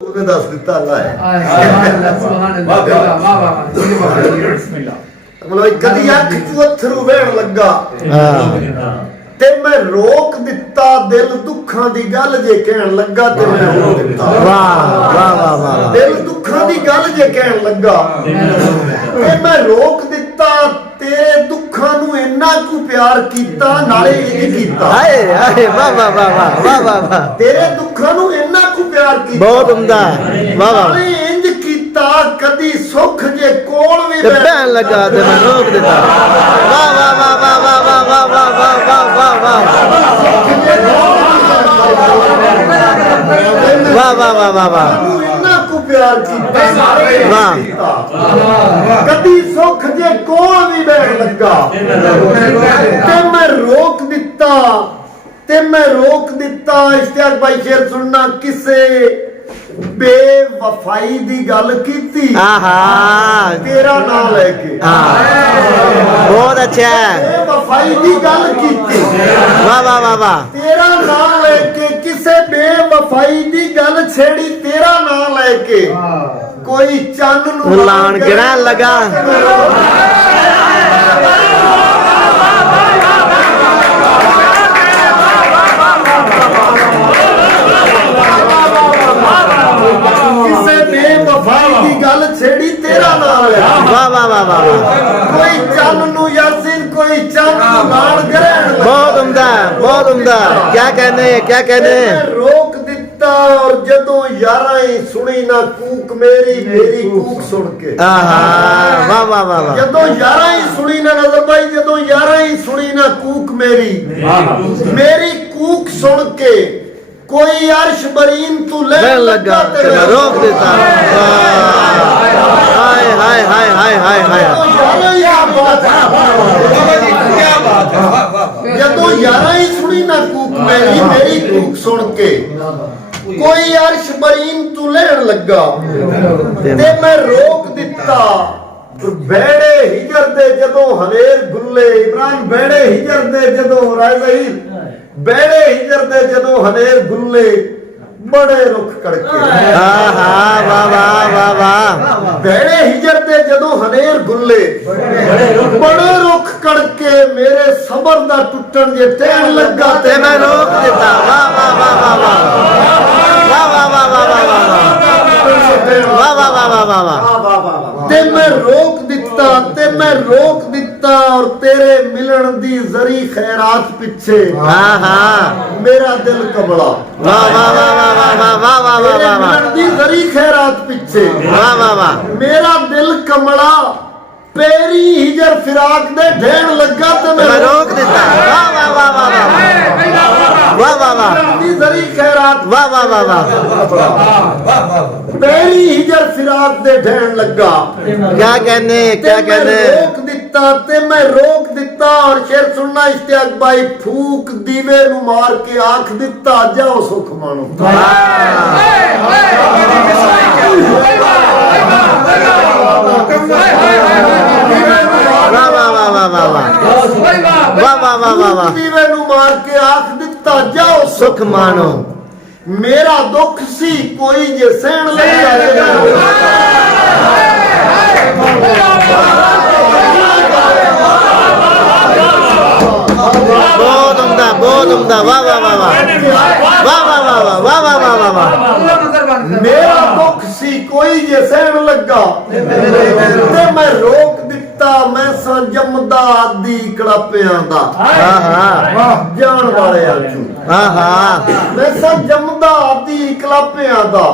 दस दिता अल्लाह है मतलब कदी अख चू अथरू वहन लगा ते मैं रोक दिता दिल दुखां दी गल जे कहन लगा ते मैं रोक दिता वाह वाह वाह वाह दिल दुखां दी गल जे कहन लगा ते मैं रोक दिता तेरे दुखां नू इन्ना कु प्यार कीता नाले इंज कीता हाय हाय वाह वाह वाह वाह वाह वाह तेरे दुखां नू इन्ना कु प्यार कीता बहुत उम्दा वाह वाह नाले इंज कीता कदी सुख जे कोल वी बहन लगा ते मैं रोक दिता वाह वाह वाह वाह वाह वाह वाह वाह वाह वाह वाह वाह वाह वाह वाह वाह इन्ना को प्यार कीता वाह कदी सुख जे कोल वी बैठ लगा ते मैं रोक दिता इश्तियाक भाई शेर सुनना किसे बेवफाई दी गल कीती तेरा नाम लेके बहुत अच्छा बेवफाई दी गल कीती वाह वाह वाह वाह तेरा नाम लेके किसे बेवफाई दी गल छेड़ी तेरा नाम लेके कोई चन्न नू लान गिरा लगा किसे बेवफाई दी गल छेड़ी तेरा नाम है वाह वाह वाह वाह कोई चन्न नू यासीन कोई चन्न नू लान ग्रहण बहुत उम्दा क्या कहने रोक दिता और जदों यारा ही सुनी ना कूक मेरी कूक सुन के वाह वाह वाह वाह जदों यारा ही सुनी ना नजर भाई जदों यारा ही सुनी ना कूक मेरी कूक सुन के कोई अर्श बरीन तू ले लगा तेरा रोक देता हाय हाय हाय हाय हाय हाय क्या बात है जदों यारा ही सुनी ना कूक मेरी कूक सुन के कोई अर्श बरीन तू लेन लगा ते मैं रोक दिता बेड़े हिजर दे जदों हनेर गुल्ले इब्राहिम बेड़े हिजर दे जदों राज़हीर बेड़े हिजर दे जदों हनेर गुल्ले बड़े रुख कड़के बेड़े हिजर दे जदों हनेर गुल्ले बड़े रुख कड़के मेरे सबर दा टुटन जे टैन लगा ते मैं रोक दिता वाह वाह वाह वाह वाह वाह वाह वाह वाह वाह वाह ते मैं रोक दिता और तेरे मिलन दी जरी खैरात पिछे मेरा दिल कमला वाह वाह वाह वाह वाह वाह वाह वाह मिलन दी जरी खैरात पिछे वाह वाह वाह मेरा दिल कमला पेरी हिजर फिराक दे ढेण लगा ते मैं रोक दिता वाह वाह वाह वाह वाह वाह वाह दी जरी खैरात वाह वाह वाह वाह पेरी हिजर फिराक दे ढेण लगा क्या कहने रोक दिता ते मैं रोक दिता और शेर सुनना इश्तियाक भाई फूक दीवे नु मार के आंख दिता जाओ सुख मानो दीवे नु मार के आंख दिता जाओ सुख मानो मेरा दुख सी कोई जे सहन लगा बहुत उम्दा वाह वाह वाह वाह वाह वाह वाह वाह वाह वाह वाह वाह मेरा दुख सी कोई जे सहन लगा ते मैं रोक दिता मैं सा जमदा आदि कड़ापियां दा जान वाले आजू मैं सा जमदा आदि कड़ापियां दा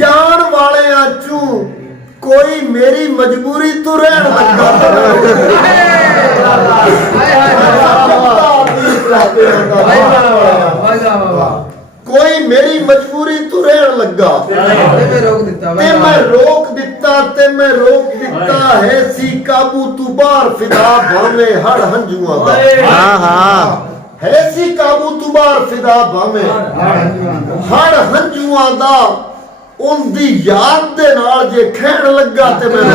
जान वाले आजू कोई मेरी मजबूरी तो रहन लगा कोई मेरी मजबूरी तो रहन लगा ते मैं रोक दिता है सी काबू तू बार फिदा भावे हर हंजुआ दा है सी काबू तू बार फिदा भावे हर हंजुआ दा उनदी याद दे नाल जे खैण लगा ते मैं